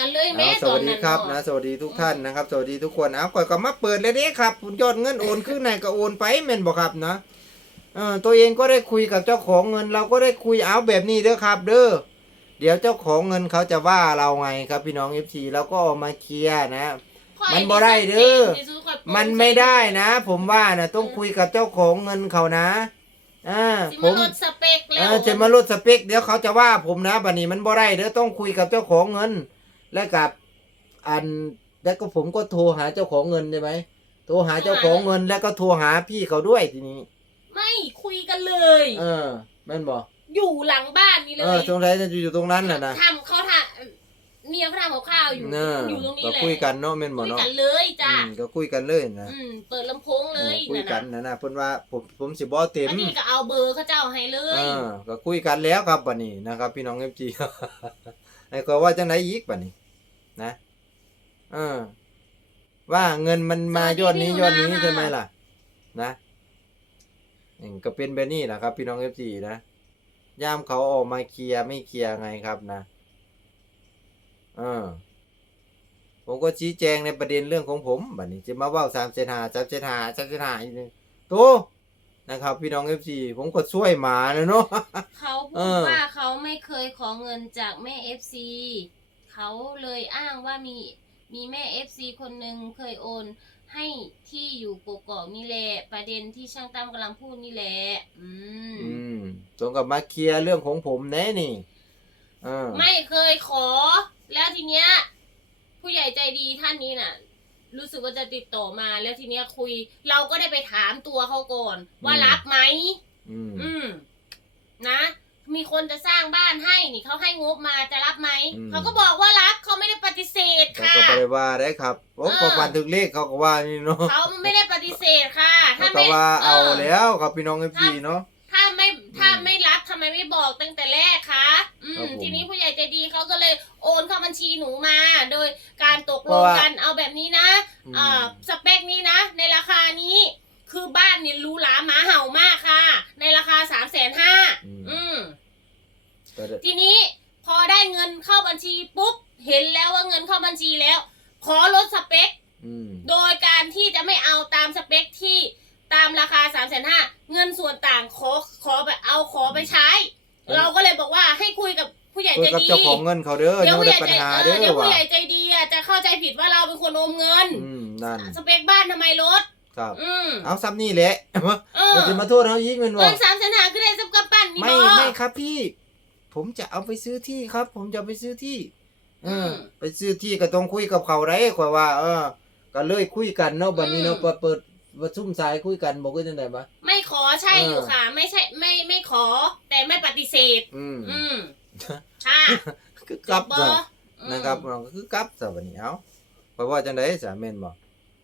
กันเลยแม่เอาสตอวันสดีนั้นครับเนาะนะสวัสดีทุกท่านนะครับ สวัสดีทุกคนเอาก่อนก็มาเปิดเลยเด้ครับยอดเงินโอนขึ้นไหนก็โอนไปแม่นบอกครับนะเออตัวเองก็ได้คุยกับเจ้าของเงิน เราก็ได้คุยเอาแบบนี้เด้อครับ เด้อเดี๋ยวเจ้าของเงินเขาจะว่าเราไงครับพี่น้องเอฟซีเราก็เอามาเคลียร์นะข่อยมันบ่ได้เด้อที่สุดข่อยโปร่งมันไม่ได้นะ ผมว่านะต้องคุยกับเจ้าของเงินเขานะอ่าสิผมมาลดสเปคแล้เอวอจะมาลดสเปคเดี๋ยวเขาจะว่าผมนะบัดนี้มันบ่ได้เด้อต้องคุยกับเจ้าของเงิน และกับอันแล้วก็ผมก็โทรหาเจ้าของเงินได้ไหมโทรหาเจ้าของเงินแล้วก็โทรหาพี่เขาด้วยทีนี้ ไม่คุยกันเลย เออแม่นบอกอยู่หลังบ้านนี่เลเออยตรงไหนจะอยู่ตรงนั้นแหละนะทำเขาทำเมียเขาทำกับข้าวอยู่เนออยู่ตรงนี้ก็แหละคุยกันเนาะแม่นบคุอกยเนาะกันเลยจ้าอืมก็คุยกันเลยนะอืมเปิดลำโพงเลยเออคุยกันนะนะนะเพิ่นว่าผมผมสิบ่เต็มอันนี้ก็เอาเบอร์เขาเจ้าให้เลเอย อก็คุยกันแล้วครับบัดนี้นะครับ พี่น้องเอฟจีไอ้ก็ว่าจังไดอีกบัดนี้ นะเออ ว่าเงินมันมายอดนี้ยอดนี้ใช่ไหมล่ะ นะอืมก็เป็นแบบนี้แหละครับ พี่น้องเอฟซีนะยามเขาออกมาเคลียร์ไม่เคลียร์ไงครับนะเออ ผมก็ชี้แจงในประเด็นเรื่องของผมบัดนี้จะมาเว่าสามเจนหาสามเจนหาสามเจนหาอีกนึงโตนะครับ พี่น้องเอฟซีผมก็ช่วยหมาเลยเนาะ เขาพูเอดอ ว่าเขาไม่เคยขอเงินจากแม่เอฟซี เขาเลยอ้างว่ามีมีแม่เอฟซีคนหนึ่งเคยโอนให้ที่อยู่กกอกนี่แหละประเด็นที่ช่างตั้มกำลังพูดนี่แหละอืม อืมตรงกับมาเคลียร์เรื่องของผมแน่นี่เออไม่เคยขอ แล้วทีเนี้ย ผู้ใหญ่ใจดีท่านนี้น่ะ รู้สึกว่าจะติดต่อมาแล้วทีเนี้ยคุย เราก็ได้ไปถามตัวเขาก่อน ว่ารับไหม อืม อืม นะ มีคนจะสร้างบ้านให้นี่เขาให้งบมาจะรับไหมอืม เขาก็บอกว่ารับเขาไม่ได้ปฏิเสธแต่ค่ะ ก็ไปว่าได้ครับโอ้เออ พอฟันถึงเลขเขาก็ว่านี่เนาะเขาไม่ได้ปฏิเสธค่ะ เขาถ้าก็ไม่ว่าเอาอแล้วครับพี่น้องเอฟซีเนาะ ถ้าไม่ถ้าอืมไม่รับทำไมไม่บอกตั้งแต่แรกคะอืครับมผม ทีนี้ผู้ใหญ่ใจดีเขาก็เลยโอนเข้าบัญชีหนูมา โดยการตกเพลราะงว่ากันเอาแบบนี้นะอืมอ่าสเปคนี้นะ ในราคานี้คือบ้านเนี่ยหรูหราหมาเห่ามากค่ะ ในราคาสามแสนห้าอืมแต่ได้ ทีนี้พอได้เงินเข้าบัญชีปุ๊บเห็นแล้วว่าเงินเข้าบัญชีแล้ว ขอลดสเปคอืมโดยการที่จะไม่เอาตามสเปคที่ตามราคา3ามแสนห้าเงินส่วนต่างขอขอไปเอาขอไปใช้ เราก็เลยบอกว่าให้คุยกับผู้ใหญ่คุใจยกับดีเจ้าของเงินเขาเด้อเดี๋ยวเนาะผู้ใหได้ญ่ปัญใจหาเอเด้อเดี๋ยวอผู้ว่ะใหญ่ใจดีอะจะเข้าใจผิดว่าเราเป็นคนโอมเงินอืมนั่นสเปคบ้านทำไมลดครับอืมเอาซ้ำนี่แหละเออมันจะมาโทษเขาอีกแมันบ่เงินสามแสนห้าคือได้สับกับปั้นนี่ไม่บ่ไม่ครับพี่ ผมจะเอาไปซื้อที่ครับ ผมจะเอาไปซื้อที่เอออ ม ไปซื้อที่ก็ต้องคุยกับเขาได้กว่าว่า เออ ก็เลยคุยกันเนาะบัดนี้เนาะอืม เปิดเปิดประชุมสายคุยกันบอกว่าจังได๋บ่ไม่ขอใช่เออออยู่ค่ะ ไม่ใช่ไม่ไม่ขอ แต่ไม่ปฏิเสธ อืมอืมค่ะคือกลับบ่ซะอืมนะครับมันก็คือกลับซะบัดนี้เอ้าเพราะว่าจังได๋ซะแม่นบ่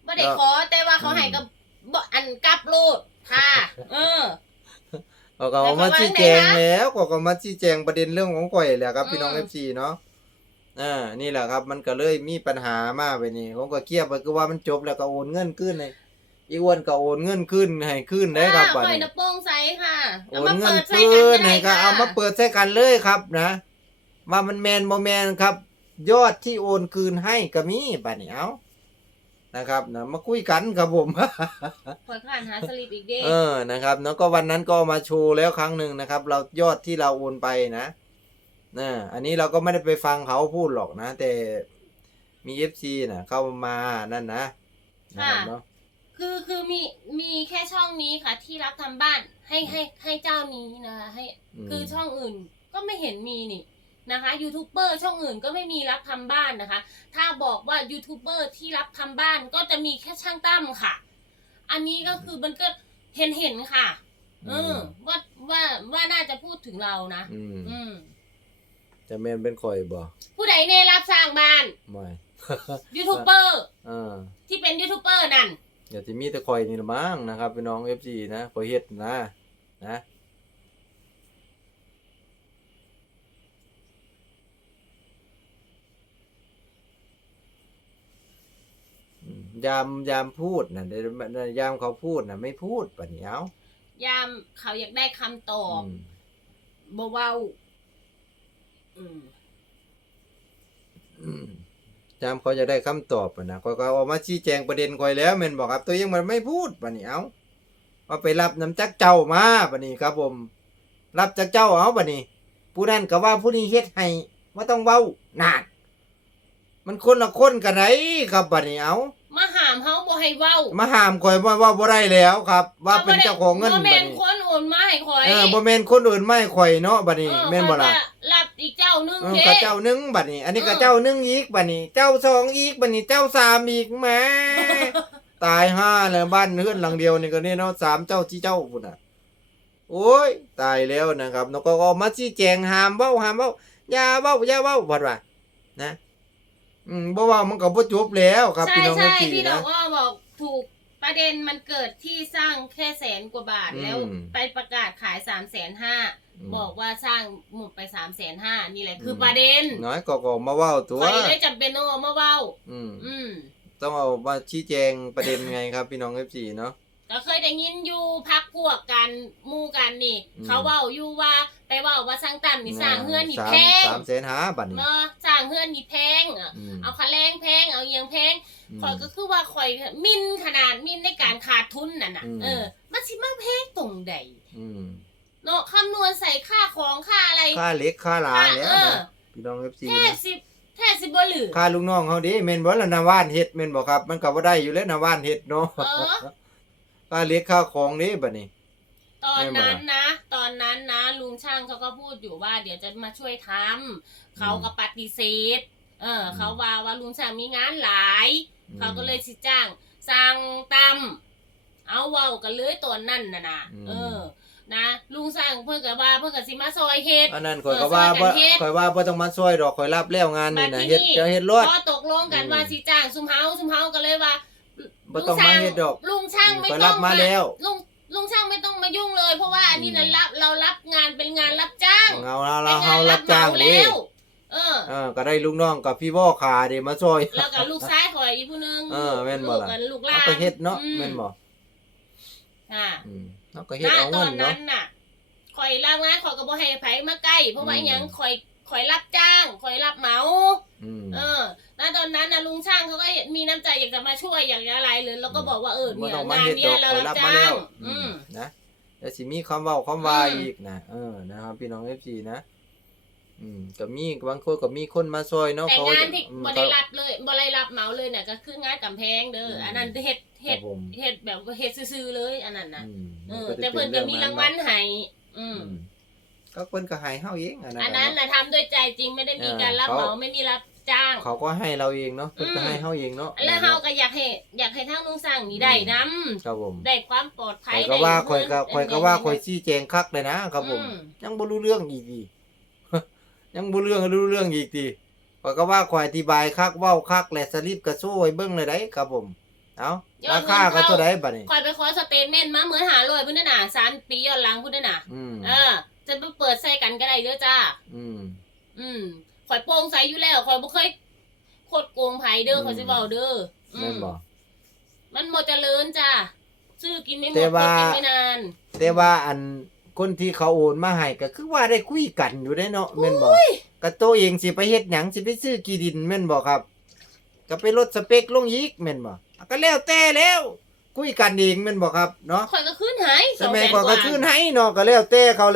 ไม่ได้ขอแต่ว่าเขาให้กับบ่อันกลับโลดค่ะ เออ เขาก็เอามาชี้แจงแล้วก็ก็มาชี้แจงประเด็นเรื่องของข่อยแหละครับพี่น้องอืม FC เนาะอ่านี่แหละครับ มันก็เลยมีปัญหามาไปนี่ผมก็เคลียร์ไปคือว่ามันจบแล้วก็โอนเงินคืนให้อีอ้วนก็โอนเงินคืนให้คืนได้ครับอ่าบัดข่อยนี้นะโป้งใสค่ะโอเอานมาเงิเปินดใส่คืกันก็นได้ให้ก็ค่ะเอามาเปิดใส่กันเลยครับนะว่ามันแมนบ่แมนครับ ยอดที่โอนคืนให้ก็มีบัดนี้เอา นะครับนะมาคุยกันครับผมข่อยขานหาสลิปอีกเด้เออนะครับแล้วก็วันนั้นก็มาโชว์แล้วครั้งหนึ่งนะครับ เรายอดที่เราโอนไปนะนะอันนี้เราก็ไม่ได้ไปฟังเขาพูดหรอกนะ แต่มีเอฟซีนะเข้ามานั่นนะนะครับเนาะคือคือมีมีแค่ช่องนี้ค่ะ ที่รับทำบ้านให้ให้ให้เจ้านี้นะคะให้มคือช่องอื่นก็ไม่เห็นมีนี่ นะคะยูทูบเบอร์ช่องอื่นก็ไม่มีรับทำบ้านนะคะ ถ้าบอกว่ายูทูบเบอร์ที่รับทำบ้านก็จะมีแค่ช่างตั้มค่ะ อันนี้ก็คือมันก็เห็นเห็นค่ะ เออ ว่าว่าว่าน่าจะพูดถึงเรานะ อืมอืมจะแมนเป็นข่อยบ่ผู้ใดเนรับสร้างบ้านไม่ยูทูบเบอร์เออที่เป็นยูทูบเบอร์นั่นอย่าจะมีแต่ข่อยนี่ละมั้งนะครับพี่น้องเอฟซีนะข่อยเฮ็ดนะ นะ ยามยามพูดนะเดี๋ยวยามเขาพูดนะไม่พูดปะเนียวยามเขาอยากได้คำตอบอืมบ่เว้าอืมอืมจามเขาจะได้คำตอบอะนะข่อยก็เอามาชี้แจงประเด็นข่อยแล้วแม่นบอกครับ ตัวเองมันไม่พูดบัดนี้เอาว่าไปรับน้ำจักเจ้ามาบัดนี้ครับผม รับจากเจ้าเอาบัดนี้ผู้นั้นก็ว่าผู้นี้เฮ็ดให้บ่ต้องเว้านานมันคนละคนกันไหนครับบัดนี้เอามาหามเฮาบ่ให้เว้ามาห้ามข่อยว่าว่าบ่ได้แล้วครับ ว่าเป็นเจ้าของเงินบ่บัดแม่นนี้คนโอนมาให้ข่อยเออบ่แม่นคนอื่นไม่ข่อยเนาะบัดนี้เออแม่นบ่ล่ะข้อยก็รับอีกเจ้าหนึงเออเด้ก็เจ้าหนึงบัดนี้ อันนี้ก็เออ เจ้าหนึงอีกบัดนี้ เจ้าสองอีกบัดนี้ เจ้าสามอีกแหมตายห้าแล้วบ้านเฮือนหลังเดียวนี่ก็เนี่ยเนาะสามเจ้าที่เจ้าพุ่นน่ะ โอ้ยตายแล้วนะครับนกก็ออกมาชี้แจงห้ามเว้าห้ามเว้าอย่าเว้าอย่าเว้าบัดว่านะ อืมบ่เว้ามันก็บ่จบแล้วครับใช่พี่น้องใช่ทั้งสี่ที่ดอนะ กอ้อบอกถูกประเด็นมันเกิดที่สร้างแค่แสนกว่าบาทอืมแล้วไปประกาศขายสามแสนห้ามบอกว่าสร้างหมดไปสามแสนห้านี่แหละคือประเด็นน้อยก็ก็มาเว้าตัวคอยได้จำเป็นต้องเอามาเว้า อืม อืม ต้องเอามาชี้แจงประเด็นไงครับ พี่น้อง FC เนาะ ก็เคยได้ยินอยู่พักพวกกันหมู่กันนี่ อืม เขาเว้าอยู่ว่าไปเว้าว่าสร้างตันนี่สร้างเฮือนนี่สามแพงสามแสนหาบัดนี้เนาะสร้างเฮือนนี่แพงอะอืมเอาค่าแรงแพงเอาเอียงแพงม ข่อยก็คือว่าข่อยมินขนาดมินในการขาดทุนน่ะน่ะอืม เออ มันสิมาแพงตรงใดอืมเนาะคำนวณใส่ค่าของค่าอะไรค่าเล็กค่าหลายแล้วเออนะพี่น้อง FC แทบนะสิบแทบสิบ่เหลือ ค่าลูกน้องเฮาดิแม่นบ่ล่ะนาว่านเฮ็ดแม่นบ่ครับ มันก็บ่ได้อยู่แล้วนาว่านเฮ็ดเนาะ เออ ค่าเล็กค่าของนี่บัดนี้ ตอนนั้นไม่หมดนะ ตอนนั้นนะ ลุงช่างเขาก็พูดอยู่ว่า เดี๋ยวจะมาช่วยทำเขาก็ปฏิเสธ เอออืมเขาว่าว่าลุงช่างมีงานหลายอืมเขาก็เลยสิจ้างสั่งตั้มเอาเว้ากันเลยตอนนั้นน่ะนะอืมเออนะลุงสั่งเพื่อนกับว่าเพื่อนกับสิมาซอยเฮ็ดอันนั้นข่อยก็ว่าเออซอยกับ่นเฮ็ดข่อยว่าบ่ต้องมาช่วยดอกข่อยรับแล้วงานนี่นะบัดนี้เฮ็ดจะเฮ็ดรถพอตกลงกันอืมว่าสิจ้างซุมเฮาซุมเฮาก็เลยว่า บ่ต้องมาเฮ็ดดอก ลุงช่างไม่ข่อยต้รัอบงมาแล้ว ลุงลุงช่างไม่ต้องมายุ่งเลย เพราะว่าอันนี้อืนะมรับเรารับงานเป็นงานรับจ้างเอาเราเป็นเฮางานรับจ้างเหมนี่แล้วเออ เออก็ได้ลูกน้องกับพี่บ่ขาเด้มาช่วยแล้วก็ลูกซ้ายข่อยอีกผู้หนึงเออแม่นบ่ล่ะ ลูกกันลูกหเอาลานไปเฮ็ดเนาะอืแม่นบ่อ่าอืมเนาะก็เฮ็ดณเอาตเงิอนนเนาะนั้นน่ะข่อยรับงานข่อยก็บ่ให้ไผมาใกล้เพราะว่าอืมอหยังข่อยข่อยรับจ้างข่อยรับเหมา อืม เออ ณตอนนั้นนะลุงช่างเขาก็มีน้ำใจอยากจะมาช่วยอยากจะอะไรเลยแล้วก็บอกว่าเออบ่เนี่ยต้องมางานเฮ็ดเนี้ดยอกเราข่อยรัรับบมาจ้าแล้วงอือืมมนะเดี๋ยวสิมีคำเว้าคำว่าอืมอีกนะเออนะครับพี่น้อง FC นะอืมก็มีบางคนก็มีคนมาช่วยเนาะแต่เขา งานที่อืมบ่ได้รับเลยบ่ได้รับเหมาเลยเนี่ยก็คืองานกำแพงเด้ออมอันนั้นเฮ็ดคเฮ็รัดบผม เฮ็ดแบบว่าเฮ็ดซื่อๆเลยอันนั้นน่ะอืมเออก็จะแต่เพิ่นก็มีรางวัลให้อือืมมก็เพิ่นก็ให้เฮาเองอันนั้นอันนั้นเนาะน่ะทำด้วยใจจริงไม่ได้มีเออการรับเขาเหมาไม่มีรับ จ้าง เขาก็ให้เราเองเนาะเพิ่นก็อืมให้เฮาเองเนาะแล้วเฮาก็อยากให้อยากให้ทางลุงสร้างนี่ได้นํครับผมได้ความปลอดภัข่ยอยก็ว่าได้ข่อยก็เงินข่อยก็ว่าข่อยชี้แจงคักเลยนะครับผมอืมยังบ่รู้เรื่องอีกดียังบ่เรื่องรู้เรื่องอีกดีข่อยก็ว่าข่อยอธิบายคักเว้าคักและสลิปก็โซ่ให้เบิ่งเลยได้ครับผมเอ้าย้อนราคาก็เงินเข้าเท่าใดบัดนี้คอยไปขอสเตทเมนต์มาเหมือนหาเลยพุ่นน่ะสามปีย้อนหลังพุ่นน่ะอืมเออจะมาเปิดใส่กันก็ได้เด้อจ้า อืม อืม ข่อยโปร่งใสอยู่แล้วข่อยบ่เคยโคตรโกงไผเด้ออืมข่อยสิเว้าเด้ออืแม่นมบ่มันบ่เจริญจ้าซื้อกินไม่หมแต่ดว่ากินไม่นานแต่ว่าอันคนที่เขาโอนมาให้ก็คือว่าได้คุยกันอยู่ได้เนาะแม่นบ่ก็ตัวเองสิไปเฮ็ดหยังสิไปซื้อกี่ดินแม่นบ่ครับ ก็ไปลดสเปคลงอีกแม่นบ่ก็แล้วแต่แล้วคุยกันเองแม่นบ่ครับเนาะข่อยก็ขึ้นหายแต่แม่200,000ก็กก็ว่าคืนให้เนาะก็แล้วแต่เขา